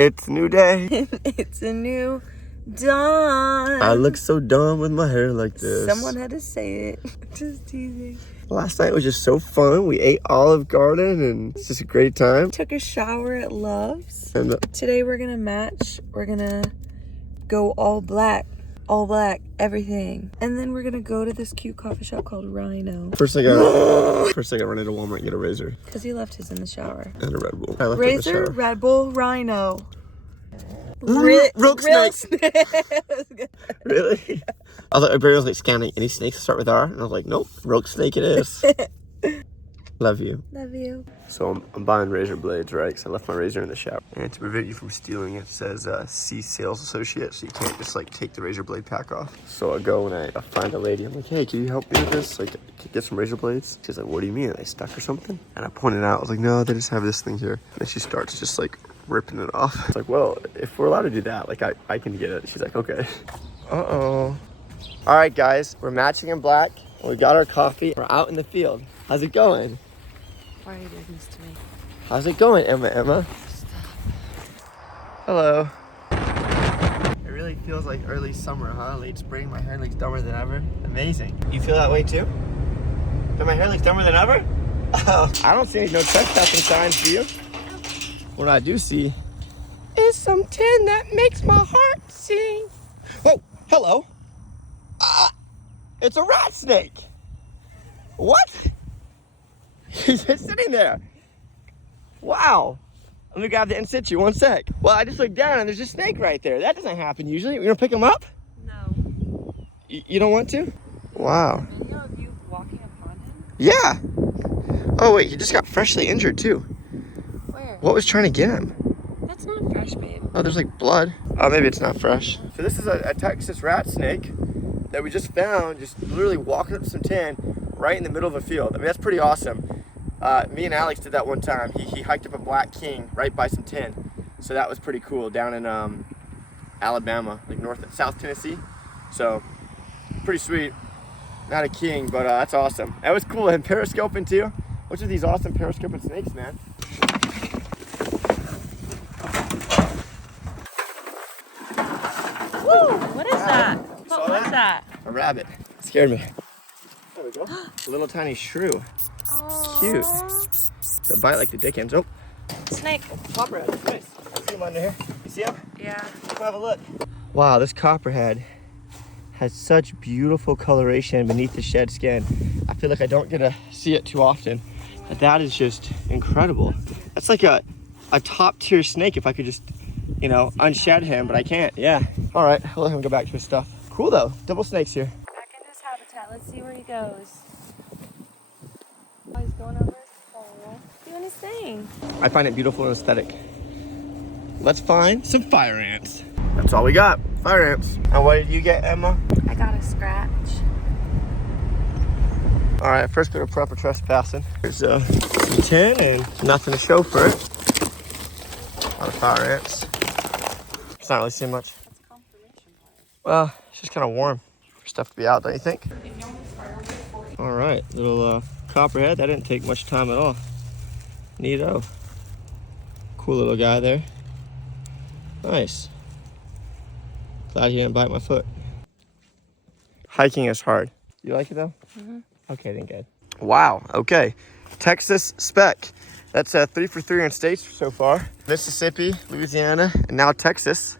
It's a new day. It's a new dawn. I look so dumb with my hair like this. Someone had to say it. Just teasing. Last night was just so fun. We ate Olive Garden and it's just a great time. Took a shower at Love's. And Today we're gonna match. We're gonna go all black. All black, everything. And then we're gonna go to this cute coffee shop called Rhino. First I got run into Walmart and get a razor. Because he left his in the shower. And a Red Bull. I left Razor, it in the shower. Red Bull, Rhino. Milksnake. Really? I thought Barry was like scanning any snakes to start with R, and I was like, nope, Milksnake it is. Love you. Love you. So I'm buying razor blades, right? Because I left my razor in the shower. And to prevent you from stealing it, says C sales associate, so you can't just like take the razor blade pack off. So I go and I find a lady. I'm like, hey, can you help me with this? Like, can you get some razor blades? She's like, what do you mean? Are they stuck or something? And I pointed out, I was like, no, they just have this thing here. And then she starts just like ripping it off. It's like, well, if we're allowed to do that, like I can get it. She's like, okay. Uh-oh. All right, guys, we're matching in black. We got our coffee. We're out in the field. How's it going? Why are you doing this to me? How's it going, Emma? Stop. Hello. It really feels like early summer, huh? Late spring, my hair looks dumber than ever. Amazing. You feel that way too? That my hair looks dumber than ever? Oh, I don't see no trespassing signs, do you? What I do see is some tin that makes my heart sing. Oh, hello. It's a rat snake. What? He's just sitting there. Wow. Let me grab the in situ, 1 sec. Well, I just looked down and there's a snake right there. That doesn't happen usually. You gonna pick him up? No. You don't want to? Wow. Video of you walking upon him? Yeah. Oh wait, he just got freshly injured too. Where? What was trying to get him? That's not fresh, babe. Oh, there's like blood. Oh, maybe it's not fresh. So this is a Texas rat snake that we just found, just literally walking up some tin right in the middle of a field. I mean, that's pretty awesome. Me and Alex did that one time. He hiked up a black king right by some tin. So that was pretty cool down in Alabama, like South Tennessee. So pretty sweet. Not a king, but that's awesome. That was cool. And periscoping too. Which of these awesome periscoping snakes, man? Woo! What is that? What was that? A rabbit. It scared me. There we go. A little tiny shrew. Cute. He'll bite like the Dickens. Oh. Snake. Copperhead. Nice. I see him under here. You see him? Yeah. Come have a look. Wow, this copperhead has such beautiful coloration beneath the shed skin. I feel like I don't get to see it too often. But that is just incredible. That's like a top tier snake if I could just, you know, unshed him, but I can't. Yeah. All right, I'll let him go back to his stuff. Cool though, double snakes here. Back in his habitat. Let's see where he goes. Oh, he's going over his pole. Doing his thing. I find it beautiful and aesthetic. Let's find some fire ants. That's all we got, fire ants. And what did you get, Emma? I got a scratch. All right, first bit of proper trespassing. There's some tin and nothing to show for it. A lot of fire ants. It's not really seeing much. That's confirmation bias. Well, it's just kind of warm for stuff to be out, don't you think? All right, little copperhead. That didn't take much time at all. Neato. Cool little guy there. Nice. Glad he didn't bite my foot. Hiking is hard. You like it though? Mm-hmm. Okay, then good. Wow, okay. Texas spec. That's 3 for 3 in states so far. Mississippi, Louisiana, and now Texas.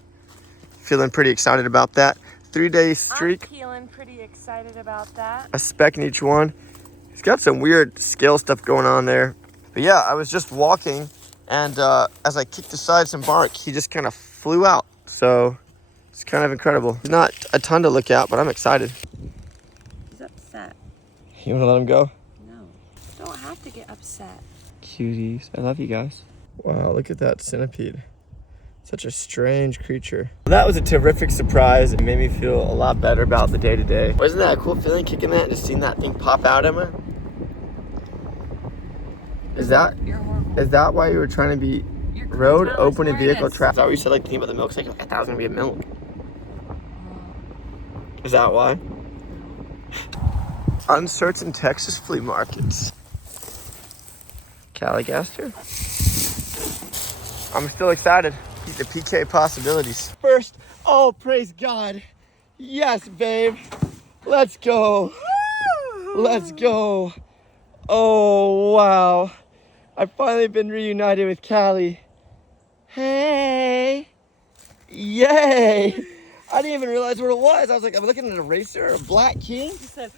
Feeling pretty excited about that. 3-day streak. I'm feeling pretty excited about that. A speck in each one. He's got some weird scale stuff going on there. But yeah, I was just walking and as I kicked aside some bark, he just kind of flew out. So it's kind of incredible. He's not a ton to look at, but I'm excited. He's upset. You want to let him go? No, don't have to get upset. Cuties. I love you guys. Wow, look at that centipede. Such a strange creature. That was a terrific surprise. It made me feel a lot better about the day-to-day. Wasn't that a cool feeling, kicking that and just seeing that thing pop out, Emma? Is that why you were trying to be road opening vehicle traffic? Is that what you said, like, thinking about the milkshake? I thought it was gonna be a milk. Is that why? Uncertain Texas flea markets. Caligaster. I'm still excited. The PK possibilities. First, oh, praise God. Yes, babe. Let's go. Let's go. Oh, wow. I've finally been reunited with Callie. Hey. Yay. I didn't even realize what it was. I was like, I'm looking at a racer, a Black King. You said,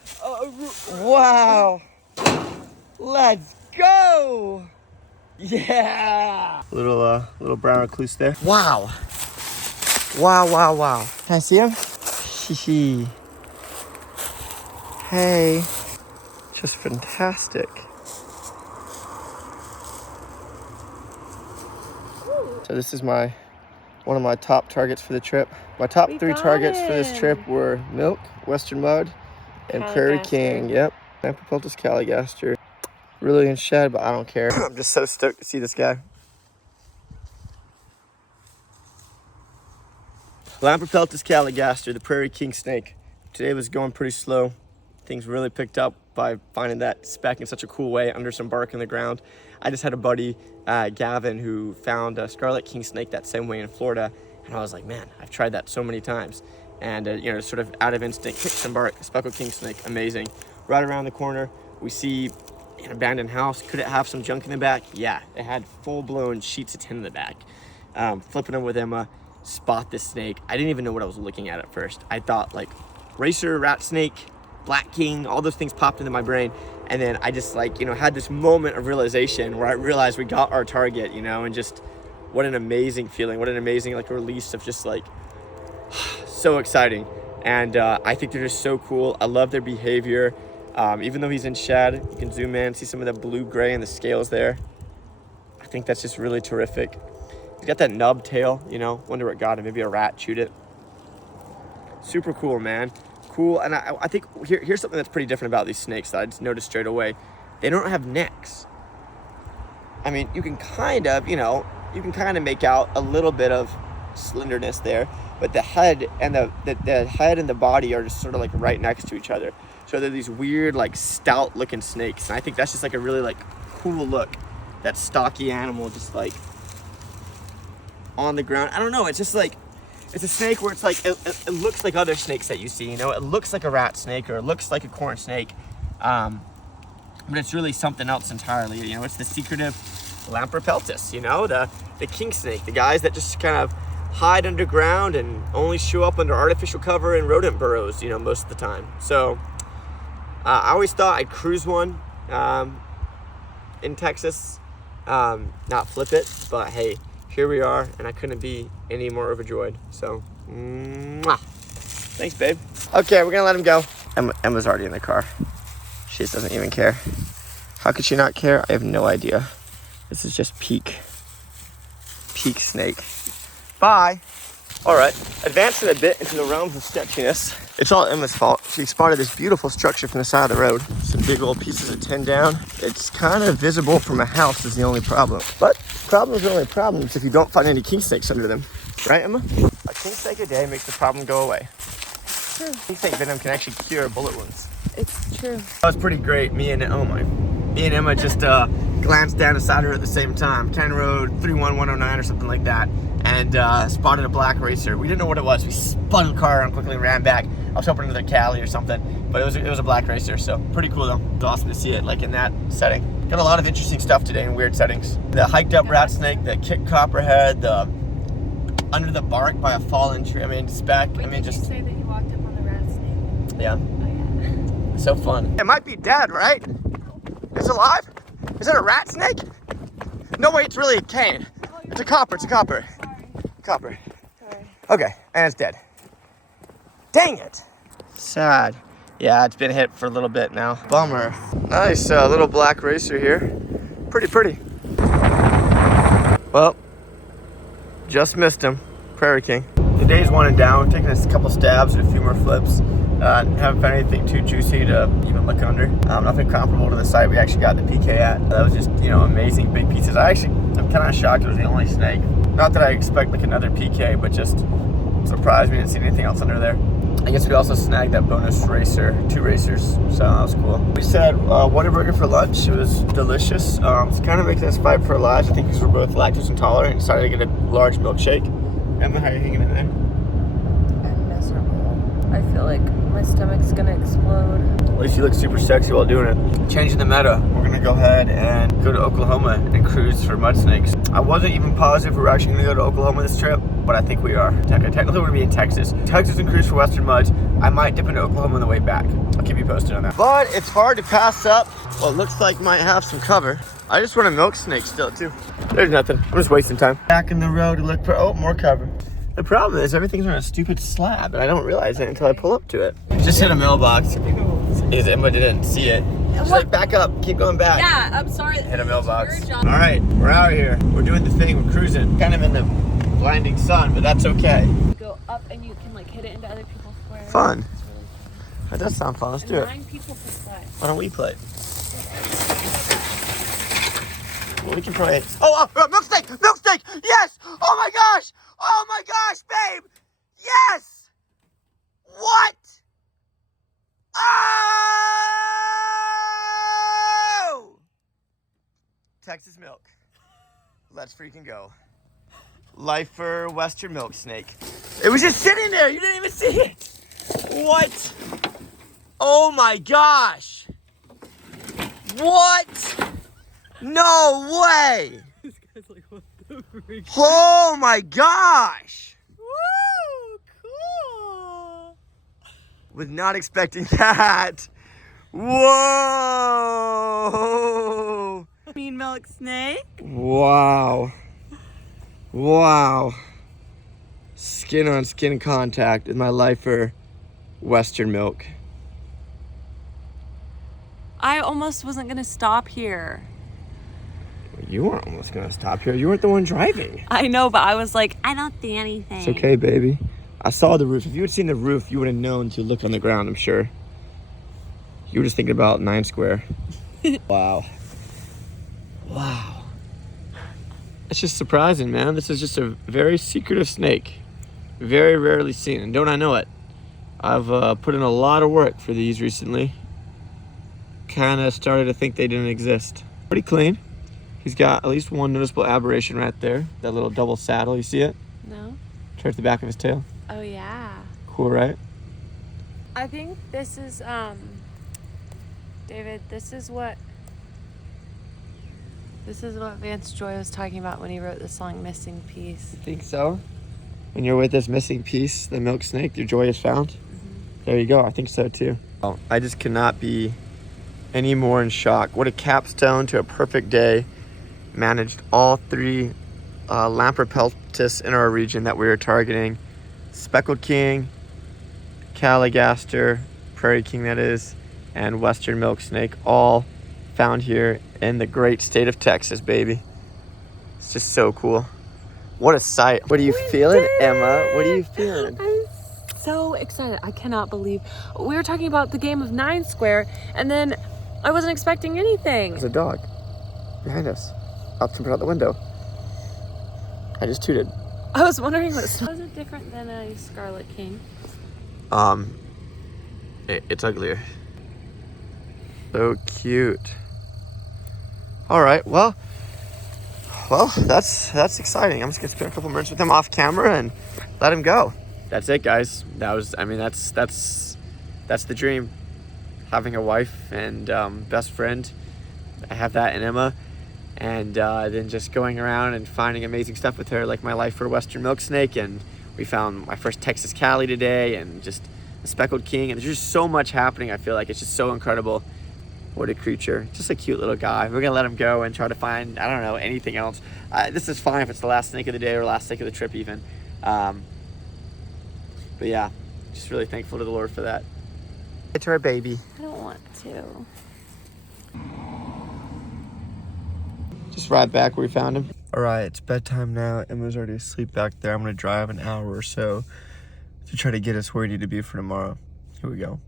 wow. Let's go. Yeah. Little brown recluse there. Wow. Wow, wow, wow. Can I see him? Hee. Hey. Just fantastic. So this is one of my top targets for the trip. My top 3 targets for this trip were Milk, Western Mud, and Prairie King. Yep. Lampropeltis caligaster. Really in shed, but I don't care. I'm just so stoked to see this guy. Lampropeltis caligaster, the Prairie Kingsnake. Today was going pretty slow. Things really picked up by finding that speck in such a cool way under some bark in the ground. I just had a buddy, Gavin, who found a scarlet kingsnake that same way in Florida. And I was like, man, I've tried that so many times. And, sort of out of instinct, kicked some bark, speckled kingsnake, amazing. Right around the corner, we see an abandoned house. Could it have some junk in the back? Yeah, it had full-blown sheets of tin in the back. Flipping them with Emma, spot this snake. I didn't even know what I was looking at first. I thought like racer, rat snake, Black King, all those things popped into my brain. And then I just had this moment of realization where I realized we got our target, and just what an amazing feeling, what an amazing release of just so exciting. And I think they're just so cool. I love their behavior. Even though he's in shed, you can zoom in, see some of the blue-gray and the scales there. I think that's just really terrific. He's got that nub tail, wonder what got him. Maybe a rat chewed it. Super cool, man. Cool. And I think here's something that's pretty different about these snakes that I just noticed straight away. They don't have necks. I mean, you can kind of make out a little bit of slenderness there, but the head and the head and the body are just sort of right next to each other. So they're these weird, stout looking snakes. And I think that's just a really cool look. That stocky animal just on the ground. I don't know. It's just it's a snake where it's it looks like other snakes that you see, It looks like a rat snake or it looks like a corn snake. But it's really something else entirely. It's the secretive Lampropeltis, the king snake, the guys that just kind of hide underground and only show up under artificial cover in rodent burrows, most of the time. So I always thought I'd cruise one in Texas, not flip it, but hey, here we are, and I couldn't be any more overjoyed. So, mwah. Thanks, babe. Okay, we're gonna let him go. Emma's already in the car. She just doesn't even care. How could she not care? I have no idea. This is just peak snake. Bye. All right, advancing a bit into the realms of sketchiness. It's all Emma's fault. She spotted this beautiful structure from the side of the road. Some big old pieces of tin down. It's kind of visible from a house is the only problem. But problems are only problems if you don't find any king snakes under them. Right, Emma? A king snake a day makes the problem go away. True. King snake venom can actually cure bullet wounds. It's true. That was pretty great. Me and Emma just glanced down the side of her at the same time. County Road 31109 or something like that. And spotted a black racer. We didn't know what it was. We spun the car and quickly ran back. I was hoping another Cali or something, but it was a black racer. So pretty cool though. It's awesome to see it in that setting. Got a lot of interesting stuff today in weird settings. The hiked up rat snake, the kicked copperhead, the under the bark by a fallen tree. Speck. Wait, did you say that you walked up on the rat snake? Yeah. Oh yeah. So fun. It might be dead, right? It's alive? Is it a rat snake? No way, it's really a cane. It's a copper. Sorry. Copper. Sorry. Okay, and it's dead. Dang it. Sad. Yeah, it's been hit for a little bit now. Bummer. Nice little black racer here. Pretty. Well, just missed him. Prairie King. The day's winding down. We've taken a couple stabs and a few more flips. Haven't found anything too juicy to even look under. Nothing comparable to the site we actually got the PK at. That was just, amazing big pieces. I'm kind of shocked it was the only snake. Not that I expect another PK, but just surprised we didn't see anything else under there. I guess we also snagged that bonus racer, 2 racers, so that was cool. We just had Whataburger for lunch. It was delicious. It's kind of making us fight for a large, I think because we're both lactose intolerant, and decided to get a large milkshake. Emma, how are you hanging in there? I'm miserable. I feel like my stomach's gonna explode. At least you look super sexy while doing it. Changing the meta, we're gonna go ahead and go to Oklahoma and cruise for mud snakes. I wasn't even positive we were actually gonna go to Oklahoma this trip, but I think we are. Technically we're gonna be in Texas. Texas and cruise for western muds. I might dip into Oklahoma on the way back. I'll keep you posted on that. But it's hard to pass up what looks like might have some cover. I just want a milk snake still too. There's nothing, I'm just wasting time. Back in the road to look for, oh, more cover. The problem is everything's on a stupid slab and I don't realize it until I pull up to it. Just hit a mailbox. Emma didn't see it. She's like, back up, keep going back. Yeah, I'm sorry. Hit a mailbox. All right, we're out here. We're doing the thing, we're cruising. Kind of in the blinding sun, but that's okay. You go up and you can like hit it into other people's squares. Fun. It's really fun. That does sound fun, let's do it. 9 people per play. Why don't we play? Well, we can play. Oh, Milksnake! Milksnake! Yes! Oh my gosh! Oh my gosh, babe! Yes! What? Oh! Texas milk. Let's freaking go. Lifer Western Milksnake. It was just sitting there. You didn't even see it. What? Oh my gosh. What? No way. This guy's like, what the freak? Oh my gosh. Woo! Cool. Was not expecting that. Whoa. Mean Milksnake. Wow. Wow. Skin on skin contact with my Lifer Western milk. I almost wasn't gonna stop here. You weren't almost gonna stop here. You weren't the one driving. I know, but I was like, I don't see anything. It's okay, baby. I saw the roof. If you had seen the roof, you would have known to look on the ground, I'm sure. You were just thinking about 9 square. Wow. Wow. It's just surprising, man. This is just a very secretive snake. Very rarely seen, and don't I know it? I've put in a lot of work for these recently. Kind of started to think they didn't exist. Pretty clean. He's got at least one noticeable aberration right there. That little double saddle, you see it? No. Towards the back of his tail. Oh yeah. Cool, right? I think this is David, this is what Vance Joy was talking about when he wrote the song Missing Piece. You think so? When you're with this missing piece, the milk snake, your joy is found? Mm-hmm. There you go, I think so too. Oh, I just cannot be any more in shock. What a capstone to a perfect day. Managed all 3 Lamprey peltis in our region that we were targeting. Speckled King, Caligaster, Prairie King that is, and Western Milksnake, all found here in the great state of Texas, baby. It's just so cool. What a sight. What are you feeling, Emma? What are you feeling? I'm so excited. I cannot believe. We were talking about the game of 9 square, and then I wasn't expecting anything. There's a dog behind us. I'll jump out the window. I just tooted. I was wondering what was it different than a Scarlet King? It's uglier. So cute. All right, well, that's exciting. I'm just gonna spend a couple minutes with him off camera and let him go. That's it, guys. That's the dream. Having a wife and best friend. I have that in Emma. And then just going around and finding amazing stuff with her, like my Lifer Western Milksnake, and we found my first Texas Cali today, and just a Speckled King, and there's just so much happening. I feel like it's just so incredible. What a creature. Just a cute little guy. We're gonna let him go and try to find, I don't know, anything else. This is fine if it's the last snake of the day or last snake of the trip even. But yeah, just really thankful to the Lord for that. It's our baby. I don't want to. Just right back where we found him. All right, it's bedtime now. Emma's already asleep back there. I'm gonna drive an hour or so to try to get us where we need to be for tomorrow. Here we go.